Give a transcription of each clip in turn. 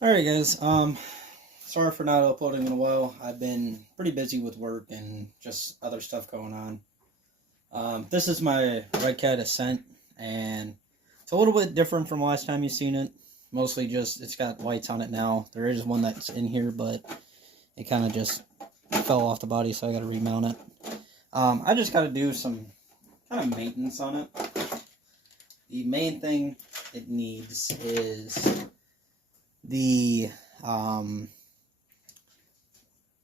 Alright guys, sorry for not uploading in a while. I've been pretty busy with work and just other stuff going on. This is my Redcat Ascent, and it's a little bit different from last time you've seen it. Mostly just, it's got lights on it now. There is one that's in here, but it kind of just fell off the body, so I got to remount it. I just got to do some kind of maintenance on it. The main thing it needs is the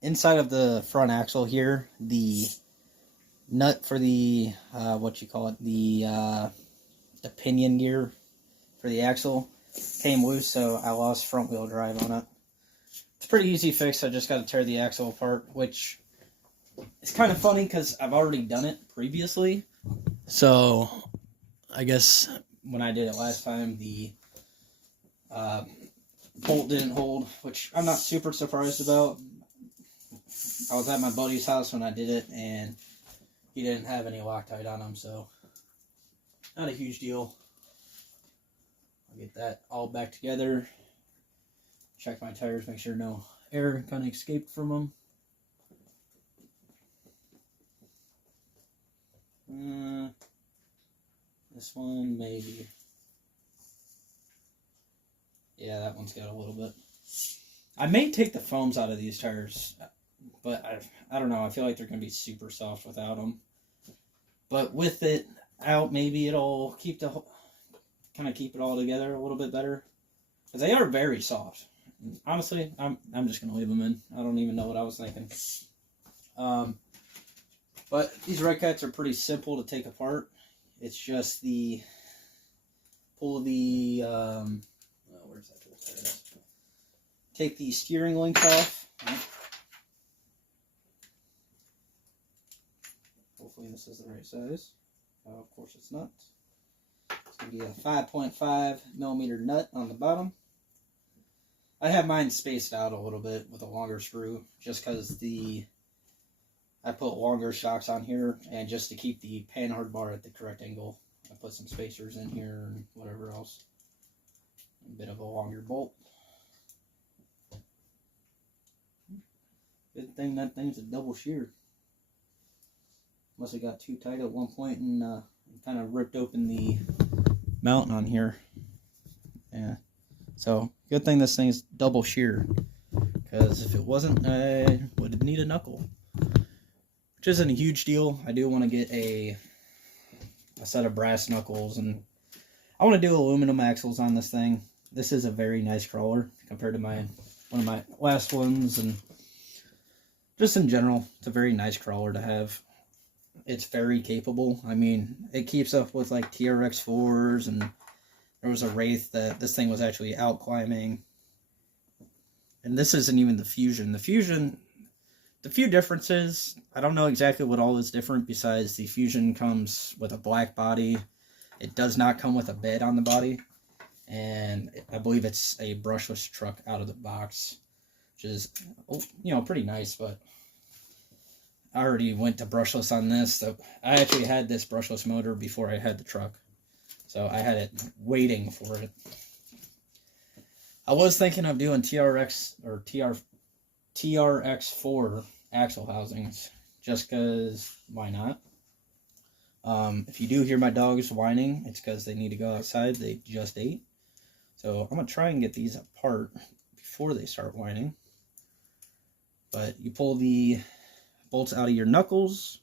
inside of the front axle here, the nut for the the pinion gear for the axle came loose, so I lost front wheel drive on it. It's a pretty easy fix. I just got to tear the axle apart, which is kind of funny because I've already done it previously. So I guess when I did it last time, the bolt didn't hold, which I'm not super surprised about. I was at my buddy's house when I did it, and he didn't have any Loctite on him, so not a huge deal. I'll get that all back together. Check my tires, make sure no air kind of escaped from them. This one, maybe. Yeah, that one's got a little bit. I may take the foams out of these tires, but I don't know. I feel like they're going to be super soft without them. But with it out, maybe it'll keep the kind of keep it all together a little bit better. Because they are very soft. Honestly, I'm just going to leave them in. I don't even know what I was thinking. But these Redcats are pretty simple to take apart. It's just the pull the where's that tool? There it is. Take the steering links off. Hopefully this is the right size. Of course it's not. It's going to be a 5.5 millimeter nut on the bottom. I have mine spaced out a little bit with a longer screw, just because I put longer shocks on here, and just to keep the panhard bar at the correct angle, I put some spacers in here and whatever else. A bit of a longer bolt. Good thing that thing's a double shear. Must have got too tight at one point and kind of ripped open the mount on here. Yeah. So, good thing this thing's double shear. Because if it wasn't, I would need a knuckle. Which isn't a huge deal. I do want to get a set of brass knuckles, and I want to do aluminum axles on this thing. This is a very nice crawler compared to one of my last ones, and just in general, it's a very nice crawler to have. It's very capable. I mean, it keeps up with like TRX4s, and there was a Wraith that this thing was actually out climbing. And this isn't even the Fusion. The few differences, I don't know exactly what all is different besides the Fusion comes with a black body. It does not come with a bed on the body. And I believe it's a brushless truck out of the box, which is, pretty nice, but I already went to brushless on this. So I actually had this brushless motor before I had the truck. So I had it waiting for it. I was thinking of doing TRX4 axle housings, just because why not? If you do hear my dogs whining, it's because they need to go outside. They just ate. So I'm going to try and get these apart before they start whining. But you pull the bolts out of your knuckles.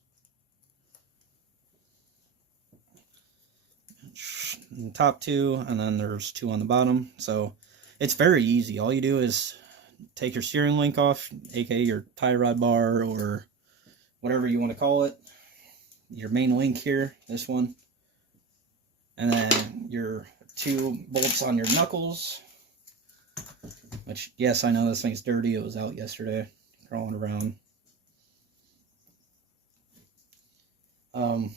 Top two, and then there's two on the bottom. So it's very easy. All you do is take your steering link off, aka your tie rod bar, or whatever you want to call it. Your main link here, this one. And then your two bolts on your knuckles. Which, yes, I know this thing's dirty. It was out yesterday, crawling around. I've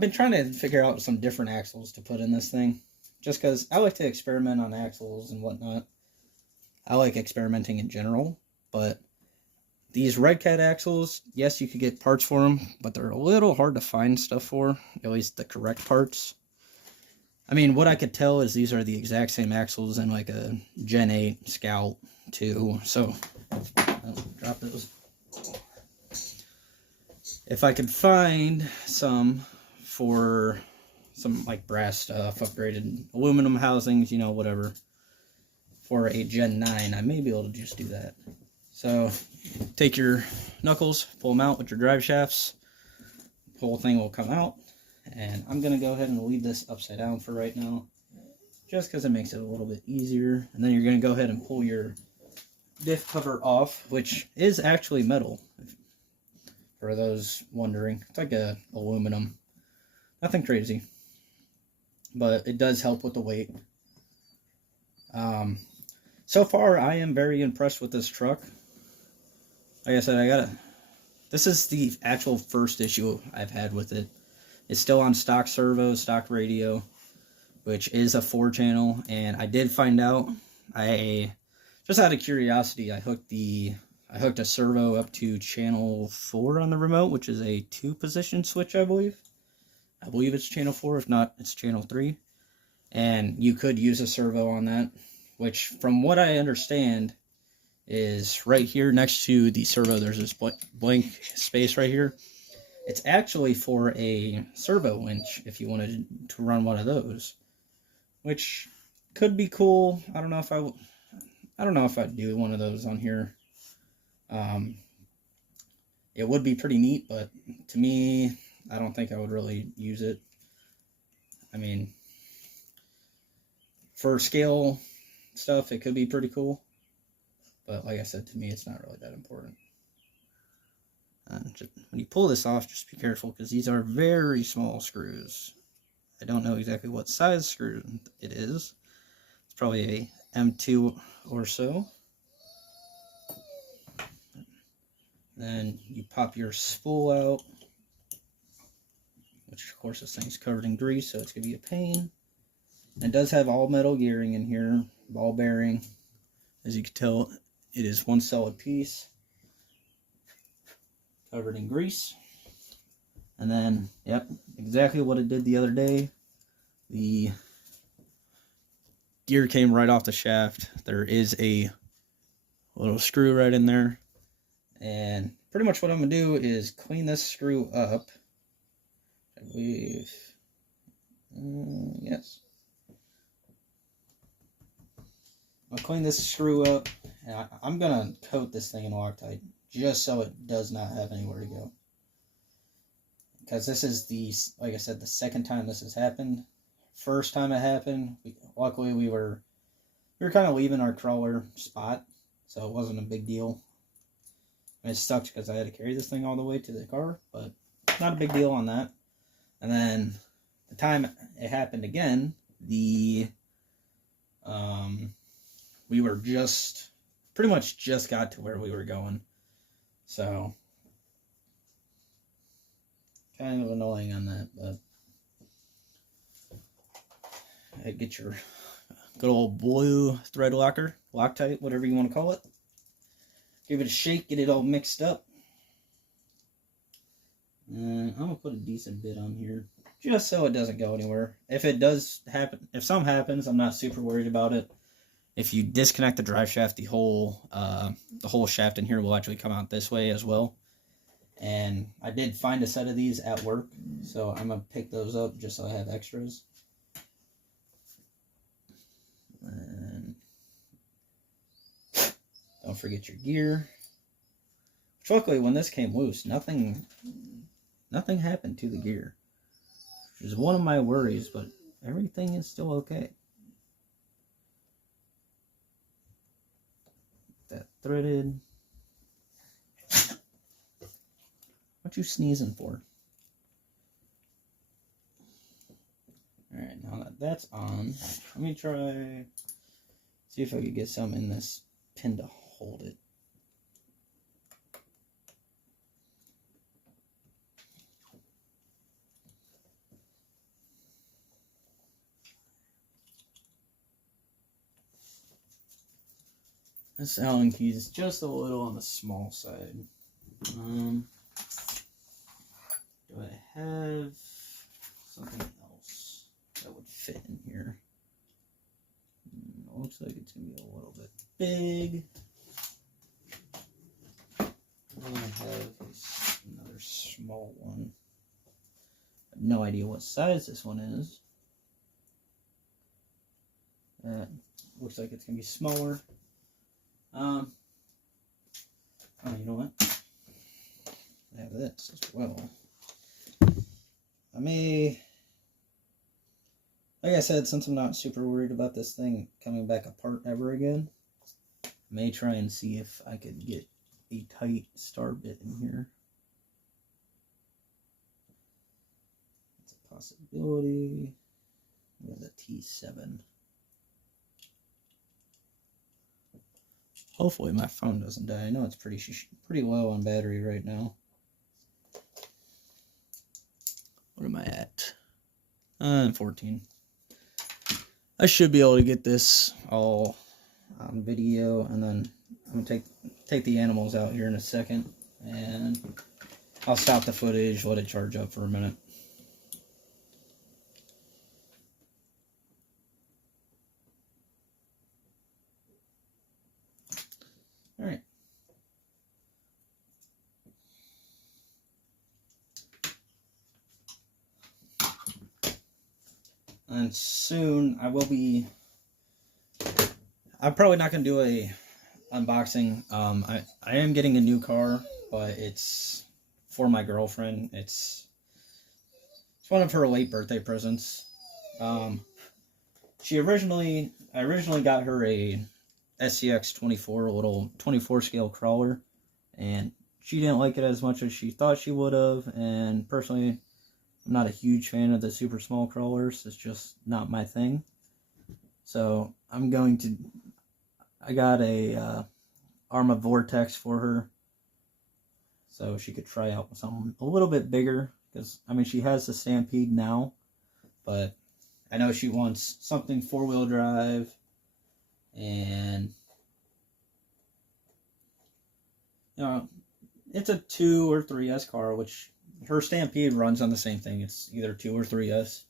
been trying to figure out some different axles to put in this thing. Just because I like to experiment on axles and whatnot. I like experimenting in general, but these Redcat axles, yes, you could get parts for them, but they're a little hard to find stuff for, at least the correct parts. I mean, what I could tell is these are the exact same axles in like a Gen 8 Scout 2. So, I'll drop those. If I could find some for some like brass stuff, upgraded aluminum housings, you know, whatever, for a Gen 9, I may be able to just do that. So, take your knuckles, pull them out with your drive shafts, the whole thing will come out, and I'm going to go ahead and leave this upside down for right now, just because it makes it a little bit easier. And then you're going to go ahead and pull your diff cover off, which is actually metal, for those wondering. It's like a aluminum, nothing crazy, but it does help with the weight. So far, I am very impressed with this truck. Like I said, this is the actual first issue I've had with it. It's still on stock servo, stock radio, which is a 4-channel, and I did find out, just out of curiosity, I hooked a servo up to channel 4 on the remote, which is a 2-position switch, I believe. I believe it's channel 4, if not, it's channel 3. And you could use a servo on that, which, from what I understand, is right here next to the servo. There's this blank space right here. It's actually for a servo winch if you wanted to run one of those, which could be cool. I don't know if I'd do one of those on here. It would be pretty neat, but to me, I don't think I would really use it. I mean, for scale stuff, it could be pretty cool. But like I said, to me, it's not really that important. When you pull this off, just be careful, because these are very small screws. I don't know exactly what size screw it is. It's probably a M2 or so. Then you pop your spool out, which of course this thing's covered in grease, so it's going to be a pain. And it does have all metal gearing in here, ball bearing. As you can tell, it is one solid piece, covered in grease. And then, yep, exactly what it did the other day. The gear came right off the shaft. There is a little screw right in there. And pretty much what I'm going to do is clean this screw up. I believe, yes. I'll clean this screw up, and I'm going to coat this thing in Loctite, just so it does not have anywhere to go. Because this is like I said, the second time this has happened. First time it happened, luckily we were kind of leaving our crawler spot, so it wasn't a big deal. And it sucked because I had to carry this thing all the way to the car, but not a big deal on that. And then the time it happened again, we were pretty much just got to where we were going. So, kind of annoying on that, but I get your good old blue thread locker, Loctite, whatever you want to call it. Give it a shake, get it all mixed up. And I'm going to put a decent bit on here, just so it doesn't go anywhere. If it does happen, if something happens, I'm not super worried about it. If you disconnect the drive shaft, the whole shaft in here will actually come out this way as well. And I did find a set of these at work, so I'm going to pick those up just so I have extras. And don't forget your gear. Which luckily, when this came loose, nothing happened to the gear, which is one of my worries, but everything is still okay. That threaded. What you sneezing for? Alright, now that that's on, let me try, see if I could get some in this pin to hold it. This Allen key is just a little on the small side. Do I have something else that would fit in here. Looks like it's going to be a little bit big. And I have another small one. I have no idea what size this one is. Looks like it's going to be smaller. Oh, you know what? I have this as well. I may, like I said, since I'm not super worried about this thing coming back apart ever again, I may try and see if I could get a tight star bit in here. It's a possibility. We have the T7. Hopefully my phone doesn't die. I know it's pretty low on battery right now. What am I at? 14. I should be able to get this all on video, and then I'm gonna take the animals out here in a second, and I'll stop the footage, let it charge up for a minute. All right. And soon I will be. I'm probably not going to do a unboxing. I am getting a new car, but it's for my girlfriend. It's one of her late birthday presents. I originally got her a SCX 24, a little 24 scale crawler, and she didn't like it as much as she thought she would have. And personally, I'm not a huge fan of the super small crawlers. It's just not my thing. So I got a Arma Vortex for her, so she could try out something a little bit bigger, because I mean she has the Stampede now, but I know she wants something 4-wheel drive, and you know, it's a 2 or 3S car, which her Stampede runs on the same thing. It's either 2 or 3S,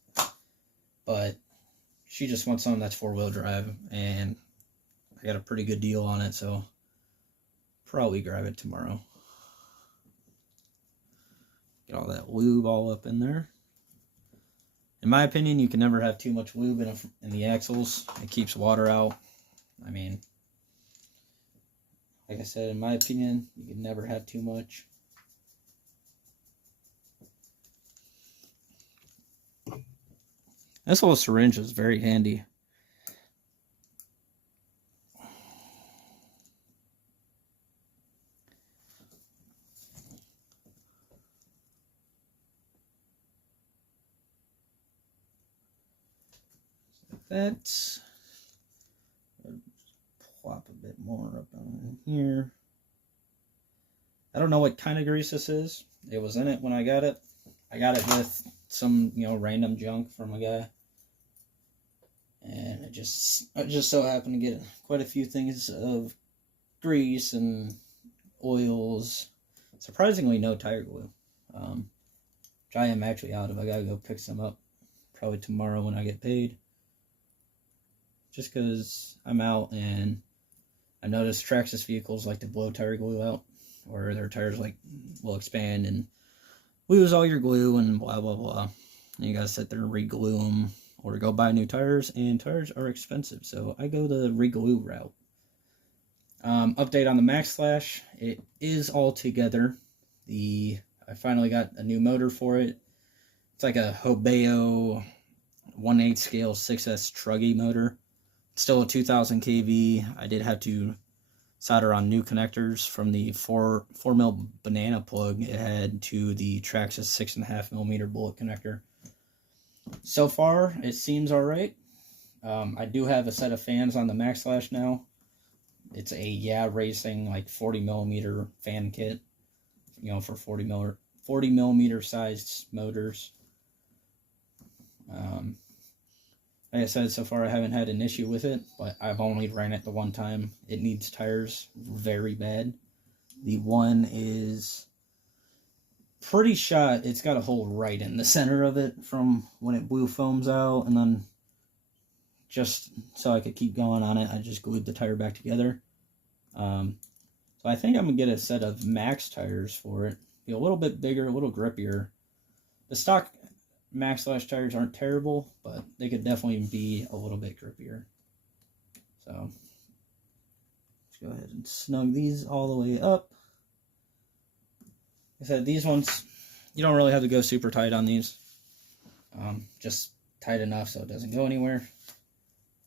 but she just wants something that's 4-wheel drive, and I got a pretty good deal on it, so probably grab it tomorrow. Get all that lube all up in there. In my opinion, you can never have too much lube in the axles. It keeps water out. I mean, like I said, in my opinion, you can never have too much. This little syringe is very handy. That, plop a bit more up on here. I don't know what kind of grease this is. It was in it when I got it. I got it with some, random junk from a guy. And I just so happened to get quite a few things of grease and oils. Surprisingly, no tire glue. Which I am actually out of. I gotta go pick some up probably tomorrow when I get paid. Just because I'm out, and I noticed Traxxas vehicles like to blow tire glue out, or their tires will expand and lose all your glue and blah blah blah. And you gotta sit there and re-glue them, or go buy new tires, and tires are expensive, so I go the re-glue route. Update on the Max Slash, it is all together. I finally got a new motor for it. It's like a Hobeo 1/8 scale 6S Truggy motor. Still a 2000 kV. I did have to solder on new connectors from the 4mm banana plug it had to the Traxxas 6.5mm bullet connector. So far, it seems alright. I do have a set of fans on the Max Slash now. It's a Yeah Racing 40mm fan kit, for 40mm sized motors. Like I said, so far I haven't had an issue with it, but I've only ran it the one time. It needs tires very bad. The one is pretty shot. It's got a hole right in the center of it from when it blue foams out, and then just so I could keep going on it, I just glued the tire back together. So I think I'm going to get a set of max tires for it. Be a little bit bigger, a little grippier. The stock max slash tires aren't terrible, but they could definitely be a little bit grippier. So let's go ahead and snug these all the way up. Like I said, these ones, you don't really have to go super tight on these. Just tight enough so it doesn't go anywhere.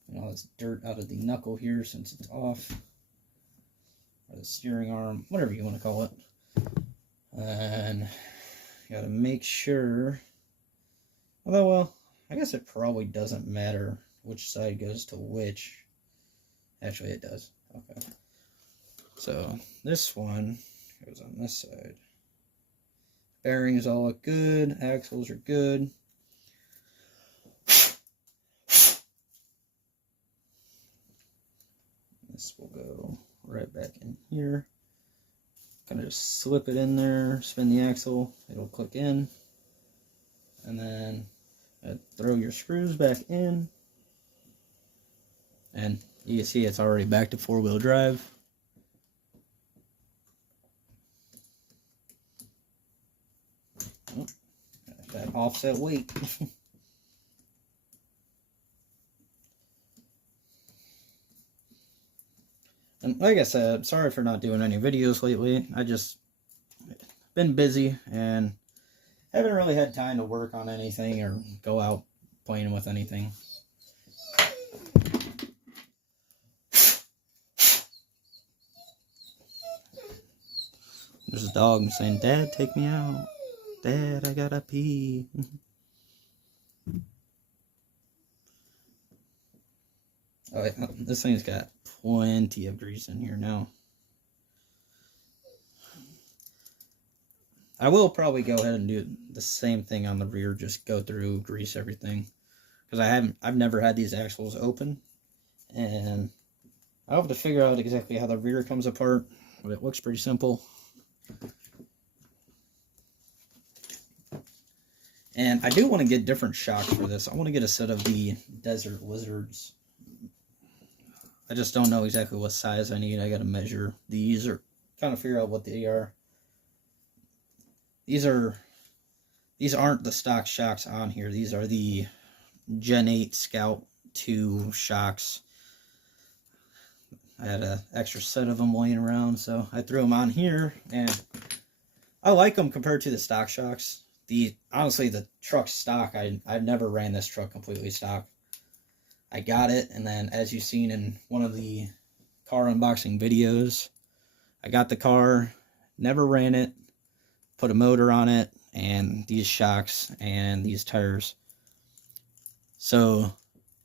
And all this dirt out of the knuckle here since it's off. Or the steering arm, whatever you want to call it. And you gotta make sure, although, well, I guess it probably doesn't matter which side goes to which. Actually, it does. Okay. So, this one goes on this side. Bearings all look good. Axles are good. This will go right back in here. Kind of just slip it in there, spin the axle, it'll click in. And then throw your screws back in. And you can see it's already back to 4-wheel drive. Oh, that offset weight. And like I said, sorry for not doing any videos lately. I just been busy and haven't really had time to work on anything or go out playing with anything. There's a dog saying, "Dad, take me out. Dad, I gotta pee." Oh, wait, this thing's got plenty of grease in here now. I will probably go ahead and do the same thing on the rear, just go through, grease everything. Because I've never had these axles open. And I'll have to figure out exactly how the rear comes apart, but it looks pretty simple. And I do want to get different shocks for this. I want to get a set of the Desert Lizards. I just don't know exactly what size I need. I got to measure these or kind of figure out what they are. These aren't the stock shocks on here. These are the Gen 8 Scout 2 shocks. I had an extra set of them laying around, so I threw them on here, and I like them compared to the stock shocks. Honestly, the truck stock, I've never ran this truck completely stock. I got it, and then as you've seen in one of the car unboxing videos, I got the car, never ran it, put a motor on it, and these shocks and these tires. So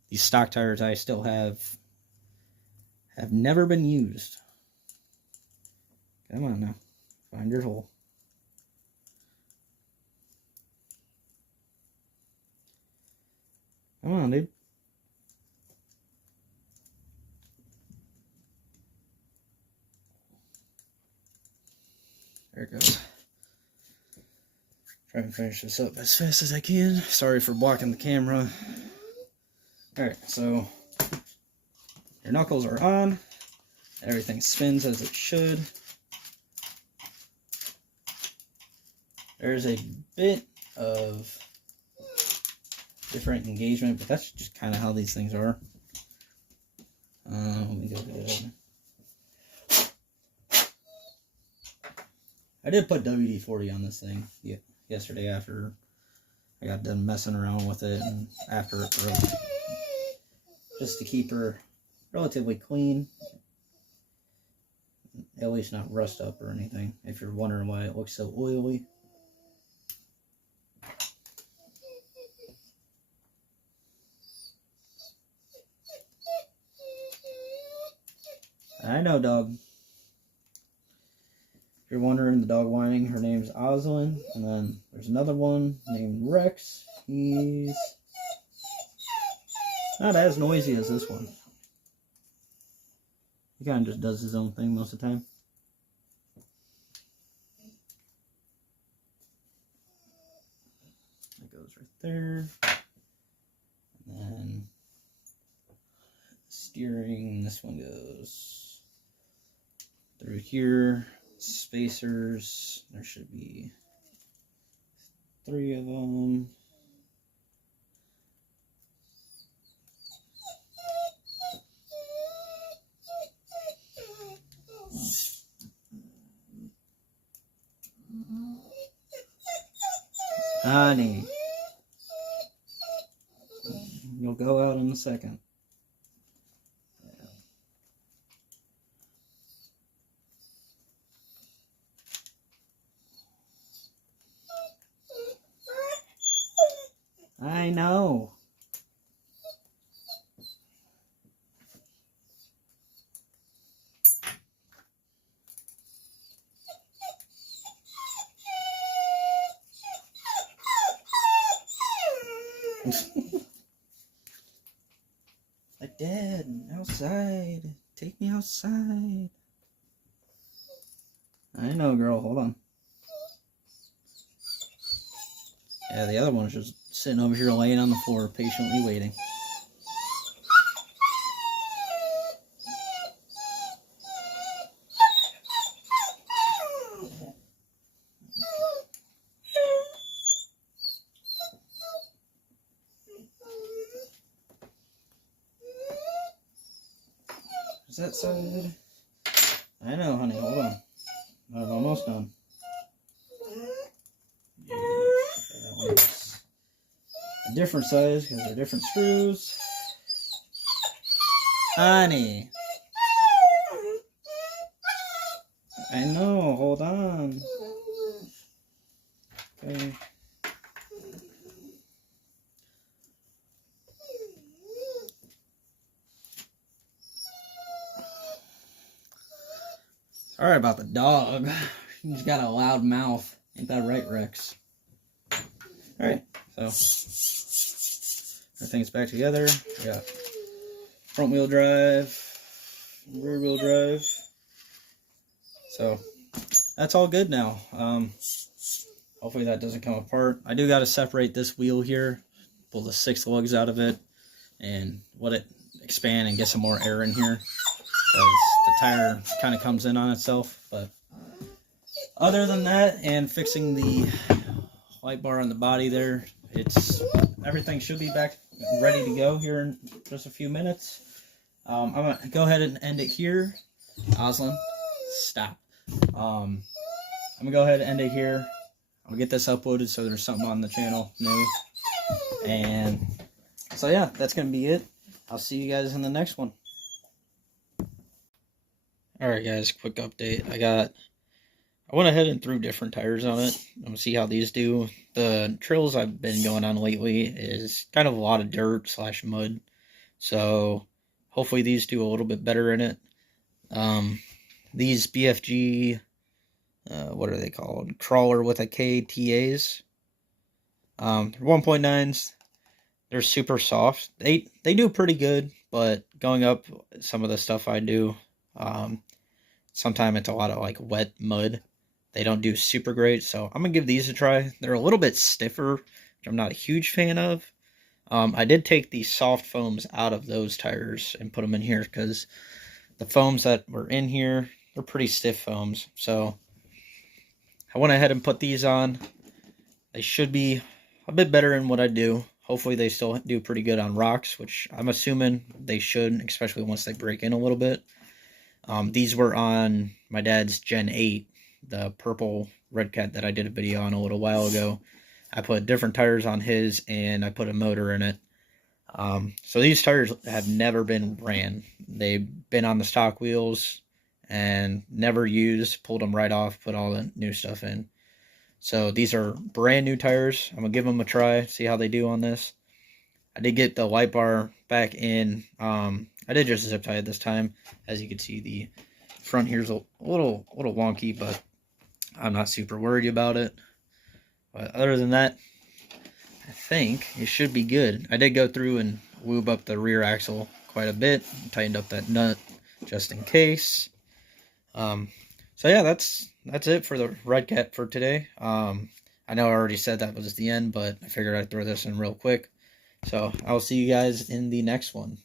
these stock tires I still have never been used. Come on now, find your hole. Come on, dude. There it goes. Try and finish this up as fast as I can. Sorry for blocking the camera. Alright, so your knuckles are on. Everything spins as it should. There's a bit of different engagement, but that's just kind of how these things are. Let me go good. I did put WD-40 on this thing yesterday after I got done messing around with it and after it broke, just to keep her relatively clean, at least not rust up or anything, if you're wondering why it looks so oily. I know, dog. If you're wondering, the dog whining, her name's Oslin, and then there's another one named Rex. He's not as noisy as this one. He kind of just does his own thing most of the time. That goes right there. And then steering, this one goes through here. Spacers, there should be 3 of them. Honey, you'll go out in a second. I know. Like, Dad, outside. Take me outside. I know, girl. Hold on. Yeah, the other one's just sitting over here laying on the floor, patiently waiting. Is that side? I know, honey. Hold on. I'm almost done. Yeah, that one's a different size because they're different screws. Honey. I know. Hold on. Okay. Alright about the dog. He's got a loud mouth. Ain't that right, Rex? Alright, so everything's back together. We got front wheel drive, rear wheel drive. So that's all good now. Hopefully that doesn't come apart. I do got to separate this wheel here, pull the 6 lugs out of it, and let it expand and get some more air in here, because the tire kind of comes in on itself. But other than that, and fixing the light bar on the body there, everything should be back ready to go here in just a few minutes. I'm gonna go ahead and end it here. Oslin, stop. I'm gonna go ahead and end it here. I'll get this uploaded so there's something on the channel new. And so yeah, that's gonna be it. I'll see you guys in the next one. Alright guys, quick update. I went ahead and threw different tires on it. I'm gonna see how these do. The trails I've been going on lately is kind of a lot of dirt / mud. So hopefully these do a little bit better in it. These BFG, what are they called? Crawler with a K TAs. They're 1.9s. They're super soft. They do pretty good, but going up some of the stuff I do, sometimes it's a lot of like wet mud. They don't do super great, so I'm going to give these a try. They're a little bit stiffer, which I'm not a huge fan of. I did take the soft foams out of those tires and put them in here, because the foams that were in here, they're pretty stiff foams. So I went ahead and put these on. They should be a bit better in what I do. Hopefully they still do pretty good on rocks, which I'm assuming they should, especially once they break in a little bit. These were on my dad's Gen 8, the purple Redcat that I did a video on a little while ago. I put different tires on his, and I put a motor in it. So these tires have never been ran. They've been on the stock wheels and never used, pulled them right off, put all the new stuff in. So these are brand new tires. I'm going to give them a try, see how they do on this. I did get the light bar back in. I did just zip tie it this time. As you can see, the front here's a little wonky, but I'm not super worried about it. But other than that, I think it should be good. I did go through and lube up the rear axle quite a bit, tightened up that nut just in case. So yeah, that's it for the Redcat for today. I know I already said that was the end, but I figured I'd throw this in real quick. So I'll see you guys in the next one.